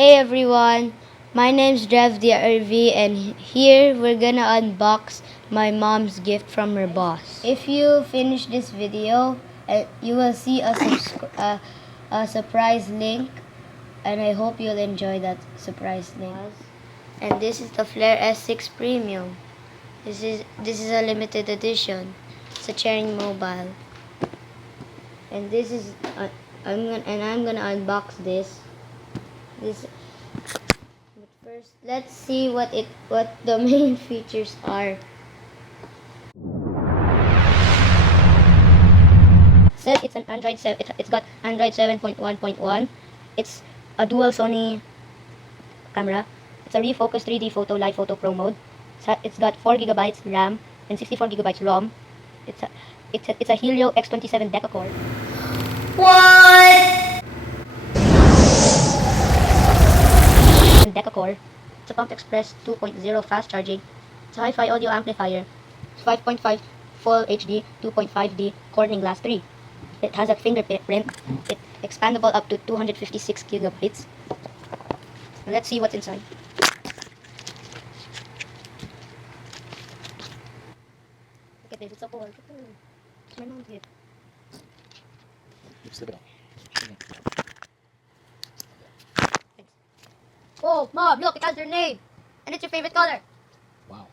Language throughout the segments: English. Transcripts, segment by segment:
Hey everyone, my name's Jeff DRV and here we're gonna unbox my mom's gift from her boss. If you finish this video, you will see a surprise link and I hope you'll enjoy that surprise link. And this is the Flare S6 Premium. This is a limited edition. It's a Cherry Mobile. And this is I'm gonna unbox this. But first, let's see what the main features are. So it's an Android 7. It's got Android 7.1.1. It's a dual Sony camera. It's a refocus 3D photo live photo pro mode. It's got 4 GB RAM and 64 GB ROM. It's a Helio X27 decacore. What? Decacore. It's a Pump Express 2.0 fast charging. It's a hi-fi audio amplifier. It's 5.5 Full HD 2.5D Corning Glass 3. It has a fingerprint. It's expandable up to 256 gigabytes. Let's see what's inside. Look at this, it's so cool. It's my mom's gift. Slip it off. Oh, Mom, look, it has your name. And it's your favorite color. Wow.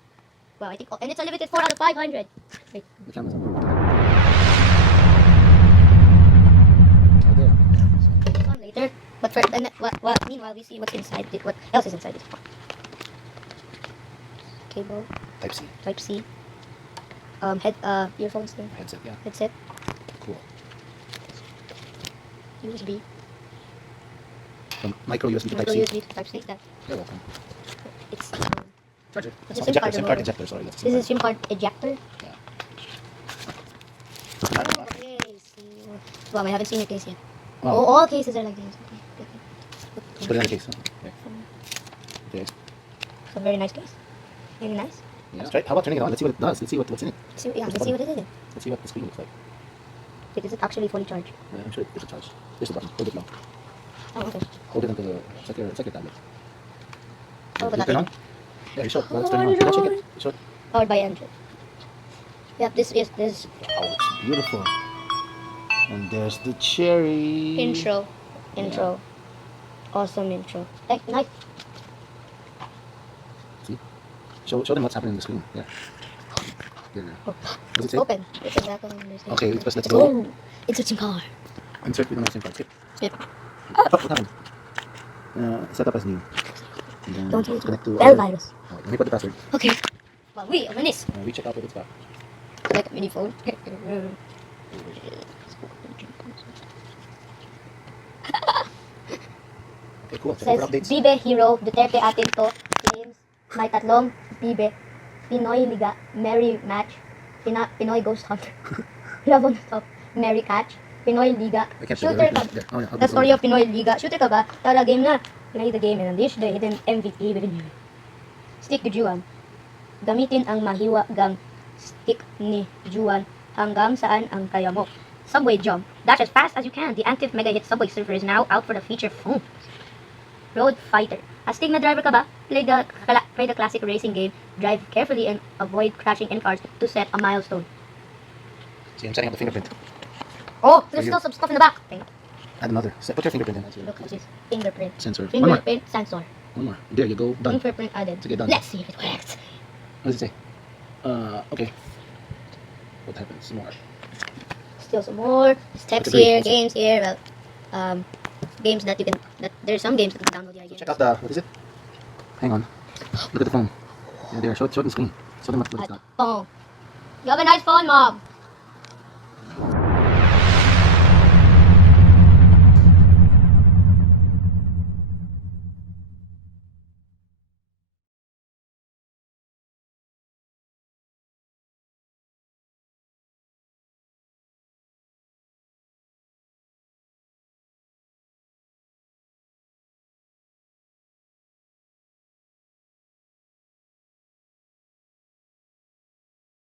Well, I think, and it's a limited 4 out of 500. Wait. The camera's on. Oh, there. It's on later. But first, meanwhile, we see what's inside. What else is inside this box? Cable. Type C. Earphones thing. Headset, yeah. Headset. Cool. USB. From micro USB to Type Micro C. USB to Type C. That. You're welcome. It's Charger. It's a SIM SIM card SIM remover. card ejector, sorry. That's this is SIM card ejector. Yeah. Wow, I haven't seen your case yet. Wow. Oh, all cases are like this. Just put it in the case. Okay. Okay. It's a very nice case. Very nice. Yeah. Let's try it. How about turning it on? Let's see what it does. Let's see what's in it. Let's see what it is. Let's see what the screen looks like. Wait, is it actually fully charged? I'm sure it's a charge. There's the button. Hold it now. Oh, okay. Hold it until it's like your tablet. Oh, but you turn on? Yeah, you short. Well, it's turning on. Can I check it? You short? Powered by Android. Yep, this is this Oh, it's beautiful. And there's the cherry. intro. Awesome intro. Hey, nice. See? Show them what's happening on the screen. Yeah. There. Oh, Does it it's say? open. It's the back of this thing. Okay, let's go. Oh, it's a SIM card. Insert with the SIM card. Skip. Skip. Oh, what happened? Set up as new. And then Don't use connect to Bell virus. Oh, let me put the password. Okay. Well, we open this. We check out what it's got. Like a mini phone. Okay, cool. Check Says, for updates. Bibe Hero, Duterte atin to, James, may tatlong Bibe, Pinoy Liga, Merry Match, Pinoy Ghost Hunter, Love on Top, Merry Catch, Pinoy Liga, I can't Shooter ka. there. Oh, yeah, The story of Pinoy Liga, shooter ka ba? Tara game na. Play the game and unleash the hidden MVP within you. Stick to Juan. Gamitin ang mahiwagang stick ni Juan hanggang saan ang kaya mo. Subway Jump. Dash as fast as you can. The active mega hit Subway Surfer is now out for the feature phone. Road Fighter. Astig na driver ka ba? Play the classic racing game. Drive carefully and avoid crashing in cars to set a milestone. See, I'm setting up the fingerprint. Oh, there's still some stuff in the back. Okay. Add another. Put your fingerprint in. Look at this. Fingerprint. Sensor. One more. Fingerprint sensor. One more. There you go. Done. Fingerprint added. Okay, done. Let's see if it works. What does it say? Okay. What happens? More. Still some more. Steps Okay, here, awesome. games here. Well, games that you can. There's some games that you can download. Yeah, Check out the. What is it? Hang on. Look at the phone. Yeah, there. Show it in the screen. Show them what it's got. Phone. You have a nice phone, Mom.